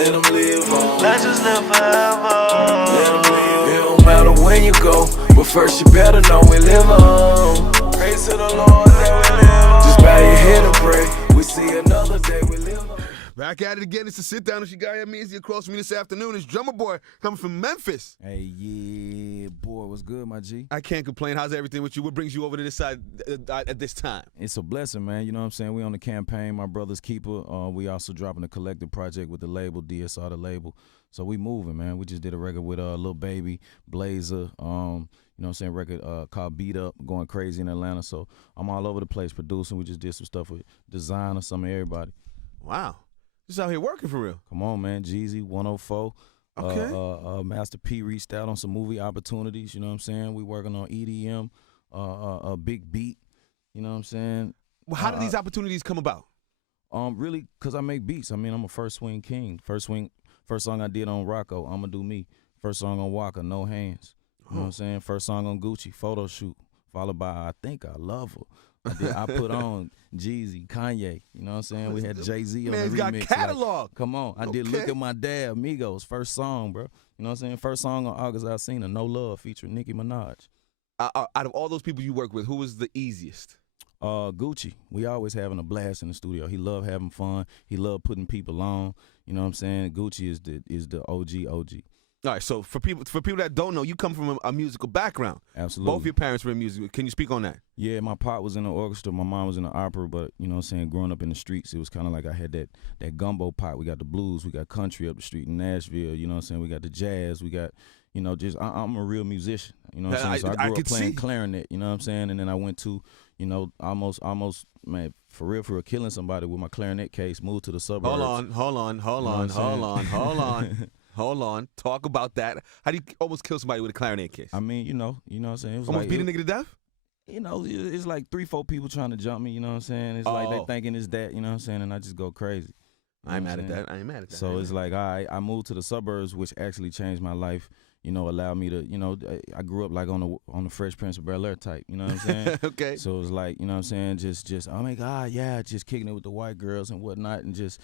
let them live on. Legends live forever. Let them live. It don't matter when you go, but first you better know we live on. Praise to the Lord that we live on. Just bow your head and pray. We see another day we live on. Back at it again. It's a sit down. It's your guy EmEz across from me this afternoon. It's Drumma Boy coming from Memphis. Hey, yeah, boy, what's good, my G? I can't complain. How's everything with you? What brings you over to this side at this time? It's a blessing, man. You know what I'm saying? We on the campaign, my brother's keeper. We also dropping a collective project with the label, DSR, the label. So we moving, man. We just did a record with Lil Baby, Blazer, you know what I'm saying, record called Beat Up, going crazy in Atlanta. So I'm all over the place producing. We just did some stuff with Designer, some of everybody. Wow. Just out here working for real. Come on, man. Jeezy, 104. Okay. Master P reached out on some movie opportunities, you know what I'm saying? We working on EDM, a big beat, you know what I'm saying? Well, how did these opportunities come about? Really, because I make beats. I mean, I'm a first swing king. First song I did on Rocko, I'ma Do Me. First song on Waka, No Hands. You know what I'm saying? First song on Gucci, Photo Shoot. Followed by I Think I Love Her. I put on Jeezy, Kanye, you know what I'm saying? We had Jay-Z on the remix. Man's got catalog. Like, come on. I did Look at My Dad, Migos, first song, bro. You know what I'm saying? First song on August Alsina, No Love, featuring Nicki Minaj. Out of all those people you work with, who was the easiest? Gucci. We always having a blast in the studio. He love having fun. He love putting people on. You know what I'm saying? Gucci is the OG. All right, so for people that don't know, you come from a musical background. Absolutely. Both your parents were in music. Can you speak on that? Yeah, my pop was in the orchestra. My mom was in the opera, but, you know what I'm saying, growing up in the streets, it was kind of like I had that gumbo pot. We got the blues. We got country up the street in Nashville. You know what I'm saying? We got the jazz. We got, you know, just I'm a real musician. You know what I'm saying? So I grew up playing clarinet, you know what I'm saying? And then I went to, you know, almost, man, for real, killing somebody with my clarinet case, moved to the suburbs. Hold on. Hold on. Talk about that. How do you almost kill somebody with a clarinet case? I mean, you know what I'm saying? It was almost like, beat a nigga to death? You know, it's like 3-4 people trying to jump me, you know what I'm saying? It's like they thinking it's that, you know what I'm saying? And I just go crazy. I ain't mad at that. So it's like, all right, I moved to the suburbs, which actually changed my life, you know, allowed me to, you know, I grew up like on the Fresh Prince of Bel-Air type, you know what I'm saying? Okay. So it was like, you know what I'm saying, just oh my God, yeah, just kicking it with the white girls and whatnot, and just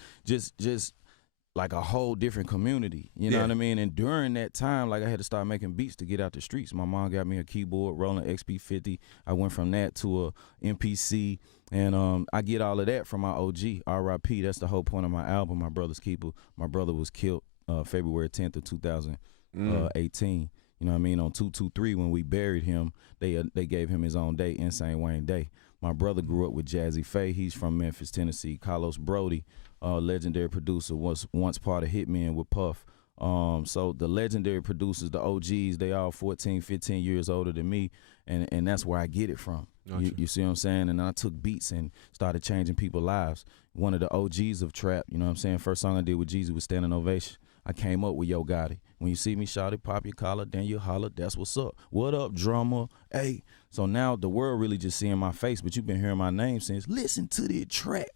like a whole different community, you know what I mean? And during that time, like I had to start making beats to get out the streets. My mom got me a keyboard, Roland XP50. I went from that to a MPC, and I get all of that from my OG, RIP. That's the whole point of my album, My Brother's Keeper. My brother was killed February 10th of 2018. You know what I mean? On 223, when we buried him, they gave him his own day, Insane Wayne Day. My brother grew up with Jazzy Faye. He's from Memphis, Tennessee. Carlos Brody, legendary producer, was once part of Hitman with Puff. So the legendary producers, the OGs, they all 14, 15 years older than me, and that's where I get it from. Gotcha. You see what I'm saying? And I took beats and started changing people's lives. One of the OGs of trap, you know what I'm saying? First song I did with Jeezy was Standing Ovation. I came up with Yo Gotti. When you see me shout it, pop your collar, then you holler, that's what's up. What up, drummer? Hey. So now the world really just seeing my face, but you've been hearing my name since, listen to the track.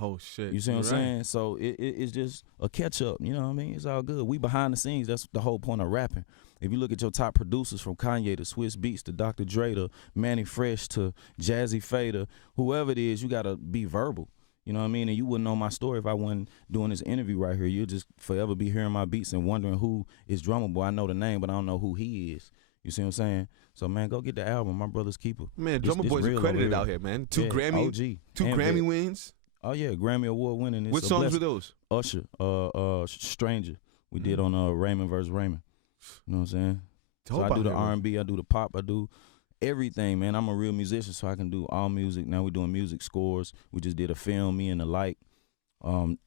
Oh, shit. You see what I'm saying? So it's just a catch-up, you know what I mean? It's all good. We behind the scenes. That's the whole point of rapping. If you look at your top producers, from Kanye to Swiss Beats to Dr. Dre to Manny Fresh to Jazzy Faye to whoever it is, you got to be verbal. You know what I mean? And you wouldn't know my story if I wasn't doing this interview right here. You'll just forever be hearing my beats and wondering who is Drumma Boy. I know the name, but I don't know who he is. You see what I'm saying? So, man, go get the album, My Brother's Keeper. Man, Drumma Boy's accredited out here, man. Two Grammy wins. Oh, yeah, Grammy Award winning. What songs were those? Usher, Stranger. We did on Raymond vs. Raymond. You know what I'm saying? So I do the R&B, I do the pop, I do everything, man. I'm a real musician, so I can do all music. Now we're doing music scores. We just did a film, Me and the Light.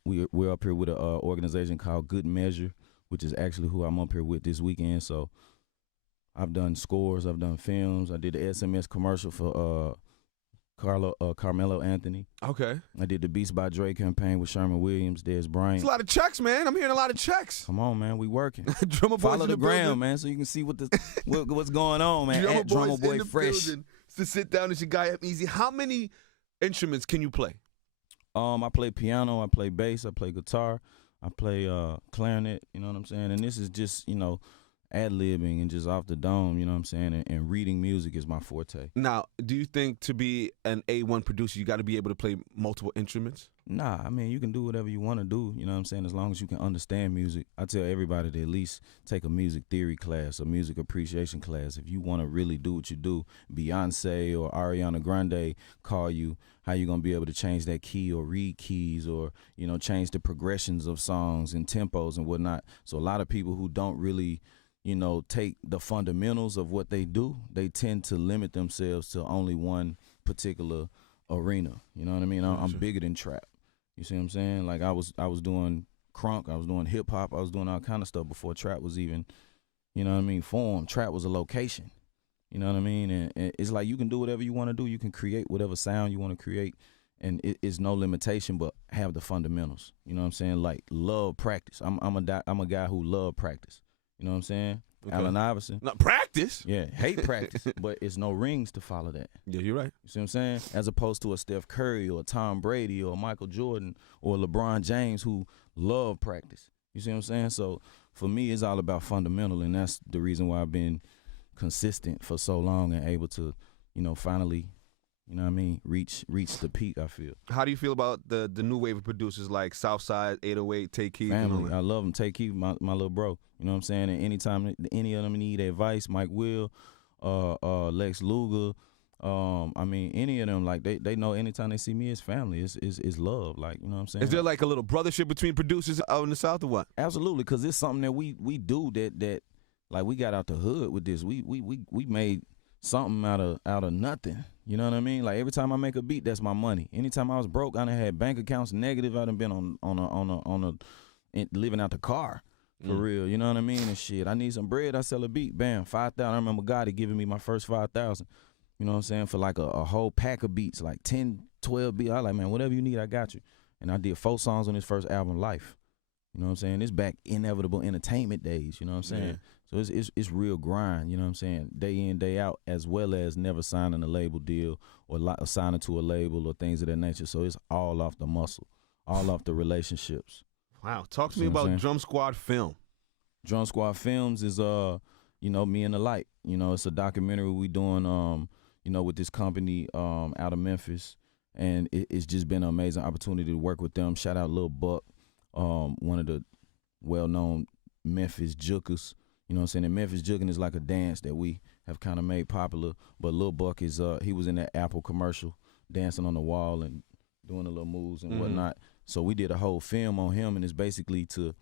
We're up here with an organization called Good Measure, which is actually who I'm up here with this weekend. So I've done scores, I've done films. I did the SMS commercial for Carmelo Anthony. Okay. I did the Beats by Dre campaign with Sherman Williams, Dez Bryant. It's a lot of checks, man. I'm hearing a lot of checks. Come on, man. We working. Drumma Boy's Follow in the gram, building. man, so you can see what's going on, man. At Drumma Boy Fresh. To sit down as your guy EmEz. How many instruments can you play? I play piano, I play bass, I play guitar, I play clarinet, you know what I'm saying? And this is just, you know, ad-libbing and just off the dome, you know what I'm saying? And reading music is my forte. Now, do you think to be an A1 producer, you got to be able to play multiple instruments? Nah, I mean, you can do whatever you want to do, you know what I'm saying, as long as you can understand music. I tell everybody to at least take a music theory class, a music appreciation class. If you want to really do what you do, Beyonce or Ariana Grande call you, how you going to be able to change that key or read keys or, you know, change the progressions of songs and tempos and whatnot. So a lot of people who don't really, you know, take the fundamentals of what they do, they tend to limit themselves to only one particular arena. You know what I mean? I'm bigger than trap. You see what I'm saying? Like I was doing crunk, I was doing hip hop, I was doing all kind of stuff before trap was even, you know what I mean, formed. Trap was a location. You know what I mean? And it's like you can do whatever you want to do. You can create whatever sound you want to create, and it's no limitation, but have the fundamentals. You know what I'm saying? Like love practice. I'm a guy who love practice. You know what I'm saying? Okay. Allen Iverson. Not practice? Yeah, hate practice, but it's no rings to follow that. Yeah, you're right. You see what I'm saying? As opposed to a Steph Curry or a Tom Brady or a Michael Jordan or LeBron James who love practice. You see what I'm saying? So for me, it's all about fundamental, and that's the reason why I've been consistent for so long and able to, you know, finally, you know what I mean, reach the peak, I feel. How do you feel about the new wave of producers like Southside, 808, Take Keith? Family, I love them. Take Keith, my little bro. You know what I'm saying? And anytime any of them need advice, Mike Will, Lex Luger, I mean, any of them, like they know anytime they see me, it's family. It's love. Like, you know what I'm saying? Is there like a little brothership between producers out in the South or what? Absolutely, because it's something that we do that like we got out the hood with this. We made something out of nothing. You know what I mean? Like every time I make a beat, that's my money. Anytime I was broke, I done had bank accounts negative. I done been living out the car for real. You know what I mean? And shit, I need some bread. I sell a beat. Bam, 5,000. I remember Gotti giving me my first 5,000. You know what I'm saying? For like a whole pack of beats, like 10, 12 beats. I was like, man, whatever you need, I got you. And I did 4 songs on his first album, Life. You know what I'm saying? It's back Inevitable Entertainment days. You know what I'm saying? Yeah. So it's real grind. You know what I'm saying? Day in, day out, as well as never signing a label deal or signing to a label or things of that nature. So it's all off the muscle, all off the relationships. Wow. Talk to me about Drum Squad Film. Drum Squad Films is you know, Me and the Light. You know, it's a documentary we doing you know, with this company out of Memphis, and it's just been an amazing opportunity to work with them. Shout out Lil Buck, one of the well-known Memphis jukers. You know what I'm saying? And Memphis juking is like a dance that we have kind of made popular. But Lil Buck is he was in that Apple commercial, dancing on the wall and doing the little moves and whatnot. So we did a whole film on him, and it's basically to,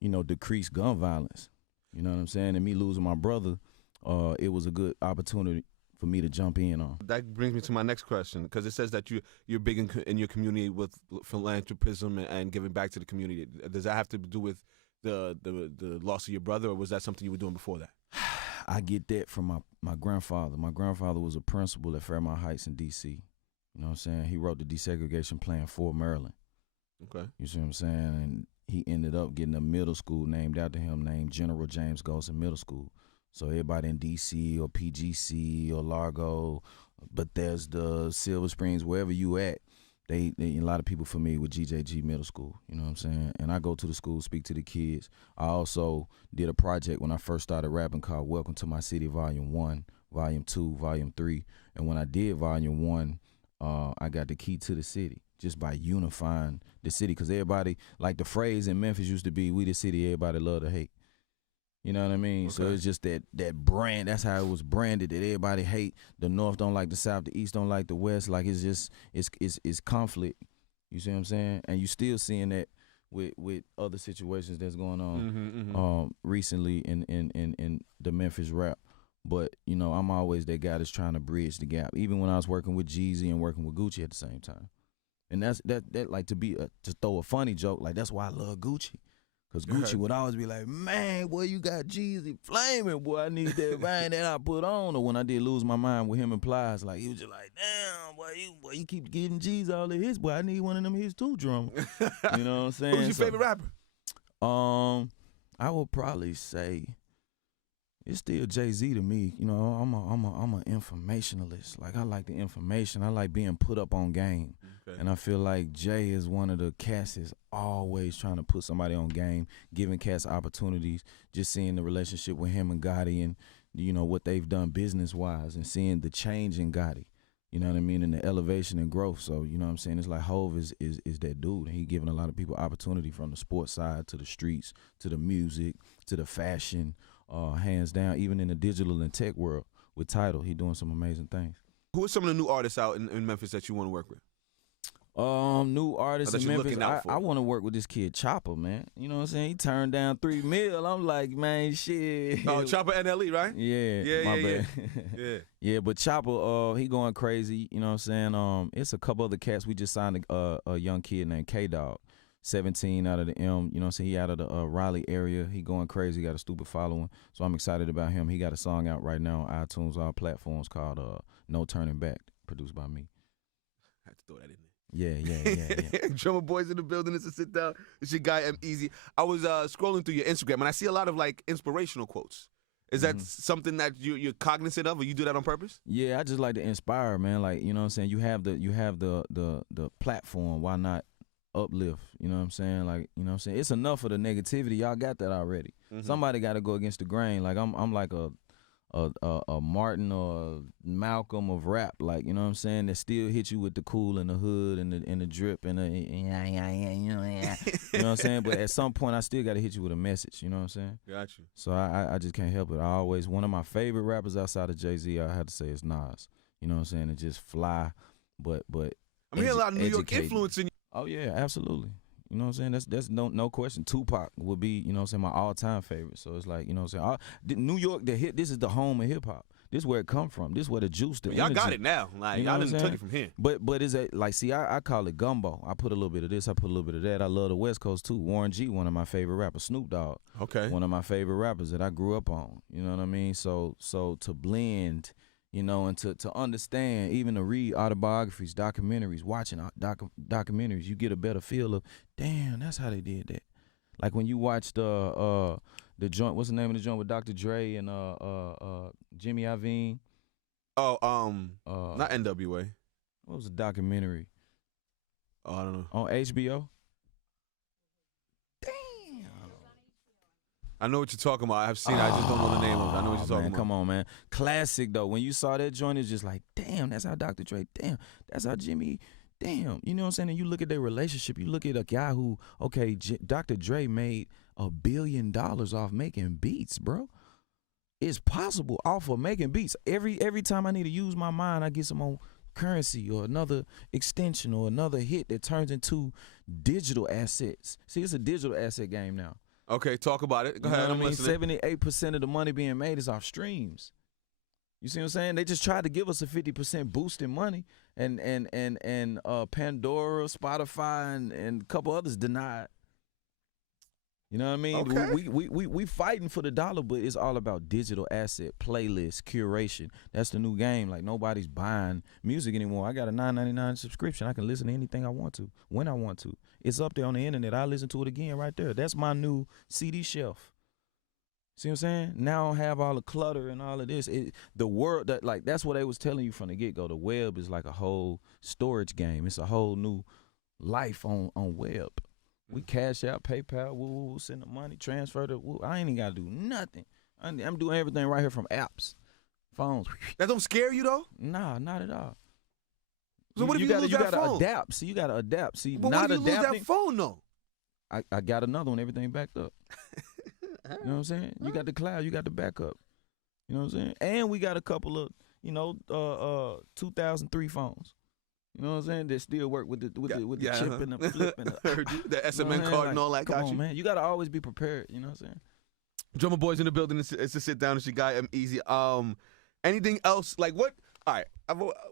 you know, decrease gun violence. You know what I'm saying? And me losing my brother, it was a good opportunity for me to jump in on. That brings me to my next question, because it says that you're big in your community with philanthropism and giving back to the community. Does that have to do with the loss of your brother, or was that something you were doing before that? I get that from my grandfather. My grandfather was a principal at Fairmount Heights in D.C. You know what I'm saying? He wrote the desegregation plan for Maryland. Okay. You see what I'm saying? And he ended up getting a middle school named after him, named General James Golson Middle School. So everybody in D.C. or PGC or Largo, Bethesda, Silver Springs, wherever you at, they a lot of people familiar with GJG Middle School. You know what I'm saying? And I go to the school, speak to the kids. I also did a project when I first started rapping called Welcome to My City Volume 1, Volume 2, Volume 3. And when I did Volume 1, I got the key to the city just by unifying the city. Because everybody, like the phrase in Memphis used to be, we the city everybody love to hate. You know what I mean? Okay. So it's just that brand. That's how it was branded. That everybody hate. The North don't like the South. The East don't like the West. Like it's just it's conflict. You see what I'm saying? And you still seeing that with other situations that's going on recently in the Memphis rap. But you know, I'm always that guy that's trying to bridge the gap. Even when I was working with Jeezy and working with Gucci at the same time. And that's like to throw a funny joke. Like that's why I love Gucci. Because Gucci would always be like, man, boy, you got Jeezy flaming, boy. I need that vein that I put on. Or when I did Lose My Mind with him and Plies, like, he was just like, damn, boy, you keep giving Jeezy all of his, boy. I need one of them his too, Drumma. You know what I'm saying? Who's your favorite rapper? I would probably say it's still Jay-Z to me. You know, I'm an informationalist. Like, I like the information. I like being put up on game. Okay. And I feel like Jay is one of the cats that's always trying to put somebody on game, giving cats opportunities, just seeing the relationship with him and Gotti and, you know, what they've done business-wise and seeing the change in Gotti, you know what I mean, and the elevation and growth. So, you know what I'm saying, it's like Hov is that dude. And he giving a lot of people opportunity from the sports side to the streets, to the music, to the fashion, hands down, even in the digital and tech world with Tidal. He doing some amazing things. Who are some of the new artists out in Memphis that you want to work with? New artists in Memphis. I want to work with this kid Chopper, man. You know what I'm saying? He turned down $3 million. I'm like, man, shit. Oh, Chopper NLE, right? Yeah, my bad. Yeah. Yeah, but Chopper, he going crazy. You know what I'm saying? It's a couple other cats. We just signed a young kid named K-Dog, 17 out of the M. You know what I'm saying? He out of the Raleigh area. He going crazy. Got a stupid following. So I'm excited about him. He got a song out right now on iTunes, all platforms, called No Turning Back, produced by me. I had to throw that in there. Yeah. Drumma Boy's in the building. It's a sit down. It's your guy EmEz. I was scrolling through your Instagram and I see a lot of like inspirational quotes. Is that something that you're cognizant of, or you do that on purpose? Yeah, I just like to inspire, man. Like, you know what I'm saying? You have the platform. Why not uplift? You know what I'm saying? Like, you know what I'm saying? It's enough of the negativity. Y'all got that already. Somebody got to go against the grain. Like I'm like a Martin or a Malcolm of rap, like, you know what I'm saying, that still hit you with the cool and the hood and the drip and the you know what I'm saying. But at some point, I still got to hit you with a message. You know what I'm saying? Got you. So I just can't help it. One of my favorite rappers outside of Jay-Z, I have to say, is Nas. You know what I'm saying? And just fly, but I'm hearing a lot of New York influence in you. Oh yeah, absolutely. You know what I'm saying? That's no question. Tupac would be, you know what I'm saying, my all-time favorite. So it's like, you know what I'm saying, New York, this is the home of hip-hop. This is where it come from. This is where the juice, the y'all energy. got it now. Like, you know y'all didn't took it from here. But is it like, see, I call it gumbo. I put a little bit of this, I put a little bit of that. I love the West Coast too. Warren G, one of my favorite rappers. Snoop Dogg, okay, one of my favorite rappers that I grew up on. You know what I mean? So to blend, you know, and to understand, even to read autobiographies, documentaries, watching documentaries, you get a better feel of, damn, that's how they did that. Like when you watch the joint, what's the name of the joint with Dr. Dre and Jimmy Iovine? Oh, not NWA. What was the documentary? Oh, I don't know. On HBO? I know what you're talking about. I've seen it. I just don't know the name of it. I know what you're talking about. Come on, man. Classic, though. When you saw that joint, it's just like, damn, that's how Dr. Dre, damn, that's how Jimmy, damn. You know what I'm saying? And you look at their relationship. You look at a guy who, okay, Dr. Dre made $1 billion off making beats, bro. It's possible off of making beats. Every time I need to use my mind, I get some on currency or another extension or another hit that turns into digital assets. See, it's a digital asset game now. Okay, talk about it. Go ahead, I'm listening. 78% of the money being made is off streams. You see what I'm saying? They just tried to give us a 50% boost in money, and Pandora, Spotify, and a couple others denied. You know what I mean? Okay. We fighting for the dollar, but it's all about digital asset, playlist, curation. That's the new game. Like, nobody's buying music anymore. I got a $9.99 subscription. I can listen to anything I want to, when I want to. It's up there on the internet. I listen to it again right there. That's my new CD shelf. See what I'm saying? Now I don't have all the clutter and all of this. The world, that's what they was telling you from the get-go. The web is like a whole storage game. It's a whole new life on web. We cash out, PayPal, woo, send the money, transfer the woo. I ain't even got to do nothing. I'm doing everything right here from apps, phones. That don't scare you, though? Nah, not at all. So what if you lose that phone? You gotta adapt. See, you gotta adapt. See, but not what if you adapting, lose that phone, though? I got another one, everything backed up. You know what I'm saying? You got the cloud, you got the backup. You know what I'm saying? And we got a couple of, 2003 phones. You know what I'm saying? That still work with the chip and the flip and the SMN card and all that. Come on, man. You gotta always be prepared. You know what I'm saying? Drumma Boy's in the building. It's a sit down. It's your guy EmEz. Anything else? Like what? All right.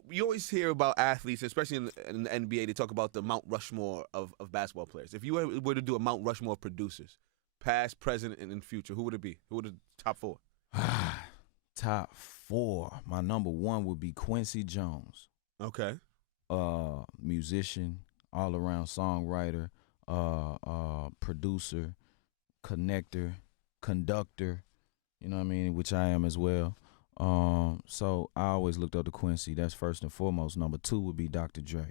You always hear about athletes, especially in the NBA. They talk about the Mount Rushmore of basketball players. If you were to do a Mount Rushmore of producers, past, present, and future, who would it be? Who would the top four? Top four. My number one would be Quincy Jones. Okay. Musician, all around songwriter, producer, connector, conductor, you know what I mean, which I am as well. So I always looked up to Quincy. That's first and foremost. Number two would be Dr. Dre.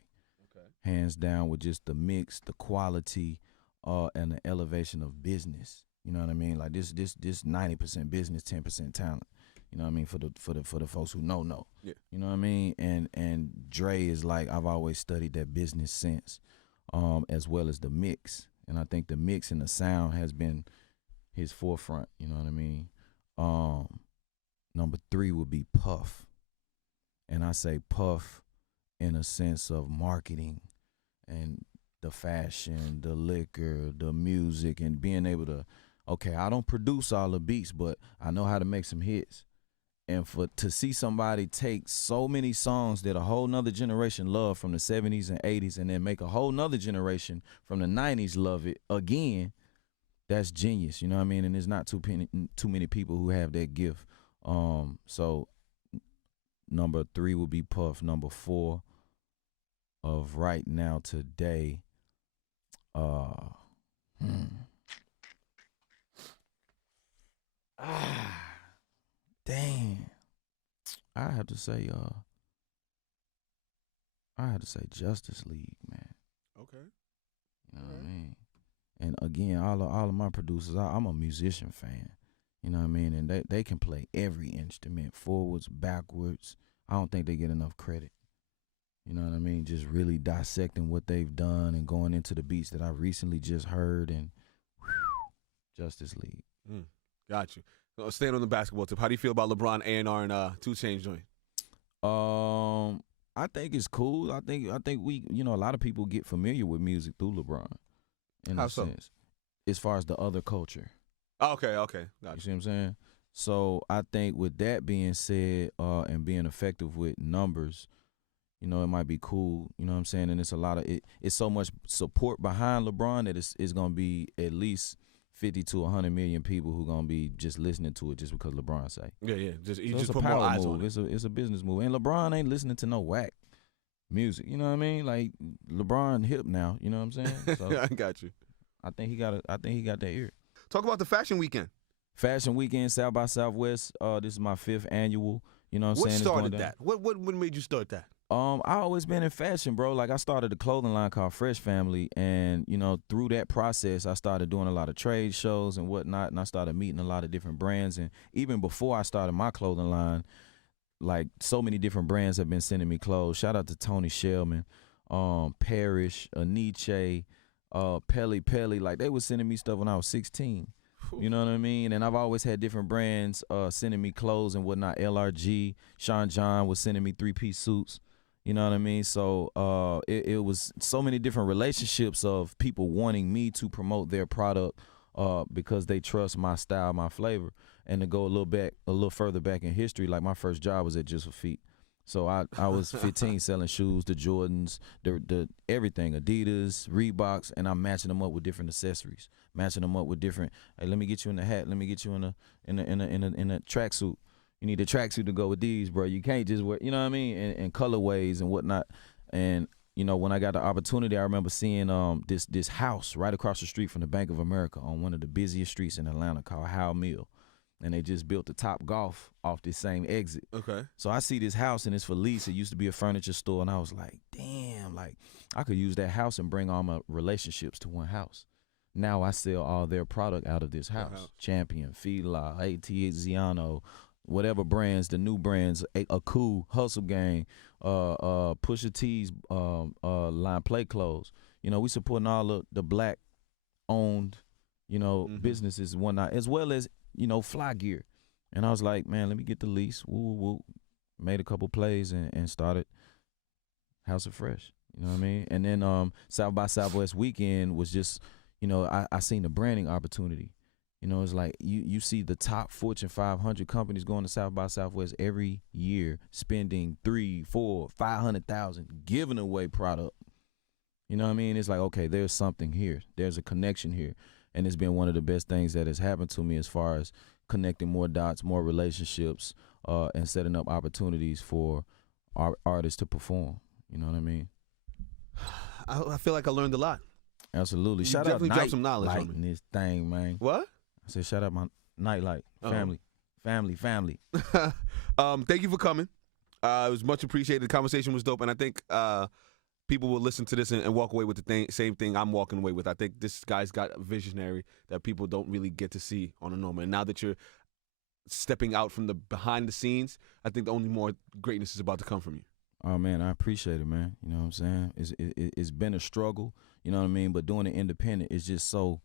Okay. hands down, with just the mix, the quality, and the elevation of business. You know what I mean? Like this 90% business, 10% talent. You know what I mean? For the folks who know. Yeah. You know what I mean? And Dre is like, I've always studied that business sense, as well as the mix. And I think the mix and the sound has been his forefront. You know what I mean? Number 3 would be Puff. And I say Puff in a sense of marketing and the fashion, the liquor, the music, and being able to, okay, I don't produce all the beats, but I know how to make some hits. And to see somebody take so many songs that a whole nother generation loved from the 70s and 80s, and then make a whole nother generation from the 90s love it again, that's genius. You know what I mean? And there's not too many people who have that gift. So number 3 would be Puff. Number 4 of right now today, damn. I have to say Justice League, man. Okay. You know what I mean? And again, all of my producers, I'm a musician fan. You know what I mean? And they can play every instrument, forwards, backwards. I don't think they get enough credit. You know what I mean? Just really dissecting what they've done and going into the beats that I recently just heard, and Justice League. Got you. Staying on the basketball tip, how do you feel about LeBron A&R and 2 Chainz joint? I think it's cool. I think we, a lot of people get familiar with music through LeBron. In How a so? sense, as far as the other culture. Okay. Got You you. see what I'm saying? So I think with that being said, and being effective with numbers, it might be cool. You know what I'm saying? And it's a lot of it's so much support behind LeBron that it's gonna be at least 50 to 100 million people who gonna be just listening to it just because LeBron say. Yeah. Just So it's a put more power eyes move. on it. It's a business move. And LeBron ain't listening to no whack music. You know what I mean? Like LeBron hip now. You know what I'm saying? So I got you. I think he got that ear. Talk about the fashion weekend. Fashion Weekend, South by Southwest. This is my 5th annual. You know what I'm What saying? started that? What made you start that? I always been in fashion, bro. Like I started a clothing line called Fresh Family, and through that process, I started doing a lot of trade shows and whatnot, and I started meeting a lot of different brands. And even before I started my clothing line, like so many different brands have been sending me clothes. Shout out to Tony Shellman, Parrish, Aniche, Pelly. Like they was sending me stuff when I was 16. You know what I mean? And I've always had different brands sending me clothes and whatnot. LRG, Sean John was sending me 3-piece suits. You know what I mean? So it was so many different relationships of people wanting me to promote their product because they trust my style, my flavor. And to go a little further back in history, like my first job was at Just for Feet. So I was 15 selling shoes, the Jordans, the everything, Adidas, Reeboks, and I'm matching them up with different accessories, matching them up with different. Hey, let me get you in the hat. Let me get you in a tracksuit. You need a tracksuit to go with these, bro. You can't just wear, you know what I mean, and colorways and whatnot. And when I got the opportunity, I remember seeing this house right across the street from the Bank of America on one of the busiest streets in Atlanta called Howell Mill. And they just built the Top Golf off this same exit. Okay. So I see this house and it's for lease. It used to be a furniture store, and I was like, damn, like I could use that house and bring all my relationships to one house. Now I sell all their product out of this house. Champion, Fila, Ziano, whatever brands, the new brands, Aku, Hustle Gang, Pusha T's line Play Clothes. We supporting all the black owned, businesses and whatnot, as well as fly gear. And I was like, man, let me get the lease. Woo. Made a couple plays and started House of Fresh. You know what I mean? And then South by Southwest weekend was just, I seen the branding opportunity. It's like you see the top Fortune 500 companies going to South by Southwest every year, spending $300,000, $400,000, $500,000, giving away product. You know what I mean? It's like, okay, there's something here. There's a connection here. And it's been one of the best things that has happened to me as far as connecting more dots, more relationships, and setting up opportunities for our artists to perform. You know what I mean? I feel like I learned a lot. Absolutely. You Shout out definitely dropped some knowledge on Nightlight in this thing, man. What? I said, shout out my Nightlight family. Family. Thank you for coming. It was much appreciated. The conversation was dope, and I think people will listen to this and walk away with the same thing I'm walking away with. I think this guy's got a visionary that people don't really get to see on a normal. And now that you're stepping out from the behind the scenes, I think the only more greatness is about to come from you. Oh man, I appreciate it, man. You know what I'm saying? It's been a struggle, you know what I mean? But doing it independent is just so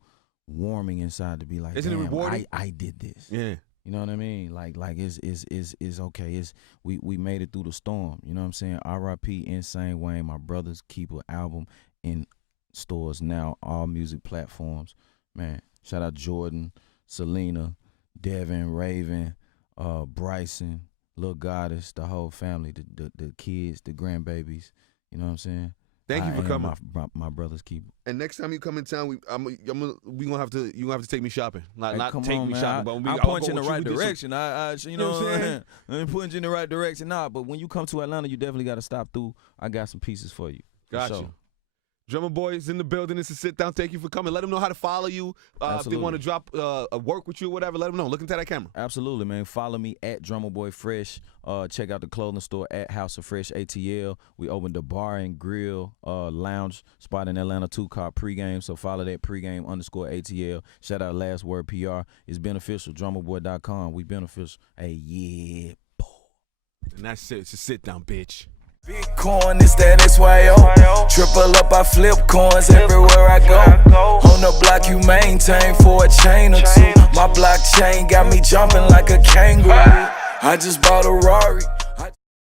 warming inside to be like, isn't it rewarding? I did this. Yeah. You know what I mean? Like it's okay. We made it through the storm. You know what I'm saying? R.I.P. Insane Wayne. My brother's keeper album in stores now, all music platforms. Man, shout out Jordan, Selena, Devin, Raven, Bryson, Lil Goddess, the whole family, the kids, the grandbabies. You know what I'm saying? Thank you for coming. My brother's keeper. And next time you come in town, you gonna have to take me shopping. Not come take on, me man. shopping, but I'll point you in the right direction. You know what I'm saying? I'm putting you in the right direction. Nah, but when you come to Atlanta, you definitely got to stop through. I got some pieces for you. Got you. Drumma Boy is in the building. It's a sit down. Thank you for coming. Let them know how to follow you. If they want to drop a work with you or whatever, let them know. Look into that camera. Absolutely, man. Follow me at Drumma Boy Fresh. Check out the clothing store at House of Fresh ATL. We opened a bar and grill lounge spot in Atlanta too called Pregame. So follow that pregame_ATL. Shout out Last Word PR. It's beneficial. DrummaBoy.com. We beneficial. Hey, yeah, boy. And that's it. It's a sit down, bitch. Bitcoin, it's that SYO. Triple up, I flip coins everywhere I go. On the block, you maintain for a chain or two. My blockchain got me jumping like a kangaroo. I just bought a Rari.